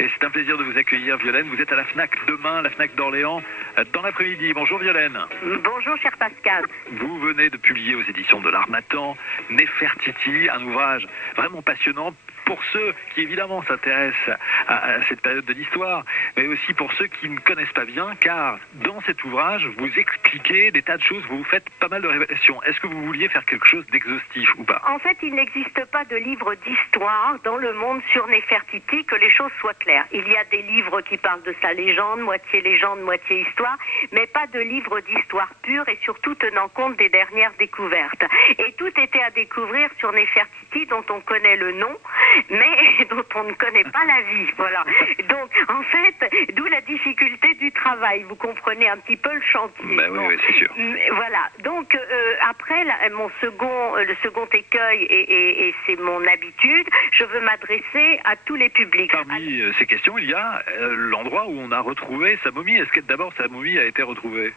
Et c'est un plaisir de vous accueillir, Violaine. Vous êtes à la FNAC demain, la FNAC d'Orléans, dans l'après-midi. Bonjour Violaine. Bonjour cher Pascal. Vous venez de publier aux éditions de l'Harmattan Néfertiti, un ouvrage vraiment passionnant pour ceux qui évidemment s'intéressent à cette période de l'histoire, mais aussi pour ceux qui ne connaissent pas bien, car dans cet ouvrage, vous expliquez des tas de choses, vous faites pas mal de révélations. Est-ce que vous vouliez faire quelque chose d'exhaustif ou pas? En fait, il n'existe pas de livre d'histoire dans le monde sur Néfertiti, que les choses soient claires. Il y a des livres qui parlent de sa légende, moitié histoire, mais pas de livre d'histoire pure et surtout tenant compte des dernières découvertes. Et tout était à découvrir sur Néfertiti, dont on connaît le nom, mais dont on ne connaît pas la vie, voilà. Donc, en fait, d'où la difficulté du travail. Vous comprenez un petit peu le chantier. Ben oui, c'est sûr. Voilà. Donc, après, le second écueil, et c'est mon habitude, je veux m'adresser à tous les publics. Parmi ces questions, il y a l'endroit où on a retrouvé sa momie. Est-ce que d'abord sa momie a été retrouvée?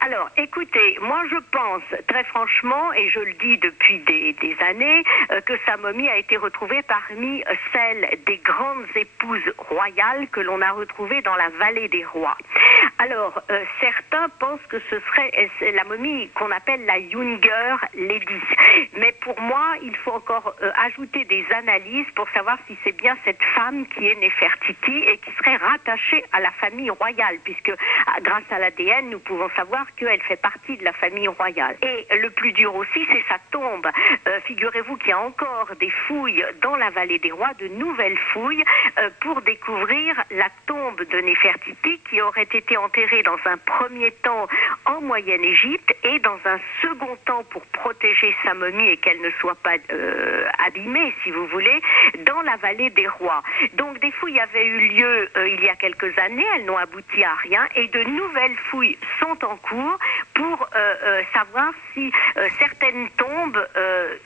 Alors, écoutez, moi je pense très franchement, et je le dis depuis des années, que sa momie a été retrouvée parmi celles des grandes épouses royales que l'on a retrouvées dans la vallée des rois. Alors, certains pensent que ce serait la momie qu'on appelle la Younger Lady. Mais pour moi, il faut encore ajouter des analyses pour savoir si c'est bien cette femme qui est Néfertiti et qui serait rattachée à la famille royale, puisque grâce à l'ADN, nous pouvons savoir qu'elle fait partie de la famille royale. Et le plus dur aussi, c'est sa tombe. Figurez-vous qu'il y a encore des fouilles dans la vallée des rois, de nouvelles fouilles, pour découvrir la tombe de Néfertiti, qui aurait été enterrée dans un premier temps en Moyenne Égypte et dans un second temps, pour protéger sa momie et qu'elle ne soit pas abîmée, si vous voulez, dans la vallée des rois. Donc des fouilles avaient eu lieu il y a quelques années, elles n'ont abouti à rien, et de nouvelles fouilles sont en cours pour savoir si certaines tombes,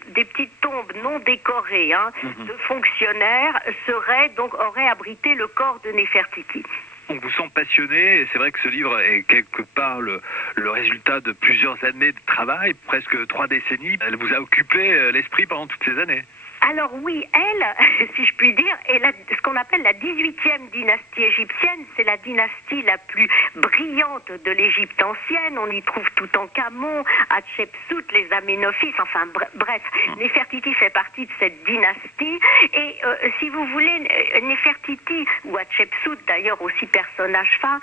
des petites tombes non décorées, de fonctionnaires, auraient abrité le corps de Néfertiti. On vous sent passionné, et c'est vrai que ce livre est quelque part le résultat de plusieurs années de travail, presque 3 décennies. Elle vous a occupé l'esprit pendant toutes ces années. Alors oui, elle, si je puis dire, est ce qu'on appelle la 18e dynastie égyptienne. C'est la dynastie la plus brillante de l'Égypte ancienne. On y trouve Toutankhamon, Hatshepsut, les Aménophis, enfin bref. Néfertiti fait partie de cette dynastie. Et si vous voulez, Néfertiti, ou Hatshepsut d'ailleurs aussi personnage phare,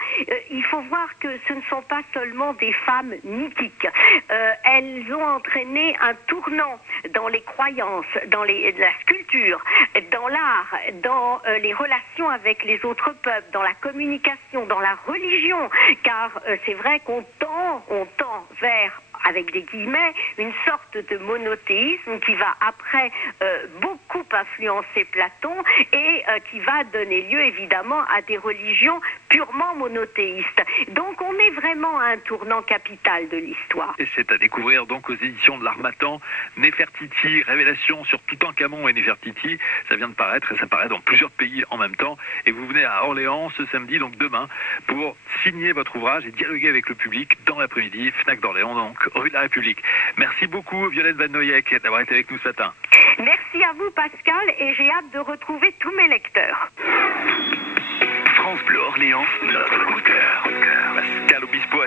il faut voir que ce ne sont pas seulement des femmes mythiques. Elles ont entraîné un tournant dans les croyances, dans la sculpture, dans l'art, dans les relations avec les autres peuples, dans la communication, dans la religion, car c'est vrai qu'on tend vers, avec des guillemets, une sorte de monothéisme qui va après beaucoup influencer Platon et qui va donner lieu évidemment à des religions purement monothéistes. Donc on est vraiment à un tournant capital de l'histoire. Et c'est à découvrir donc aux éditions de l'Harmattan, Néfertiti, révélation sur Toutankhamon et Néfertiti. Ça vient de paraître et ça paraît dans plusieurs pays en même temps. Et vous venez à Orléans ce samedi, donc demain, pour signer votre ouvrage et dialoguer avec le public dans l'après-midi, FNAC d'Orléans, donc rue de la République. Merci beaucoup Violaine Van Noyek d'avoir été avec nous ce matin. Merci à vous Pascal, et j'ai hâte de retrouver tous mes lecteurs. France Bleu Orléans, notre coup de cœur. Pascal Obispo.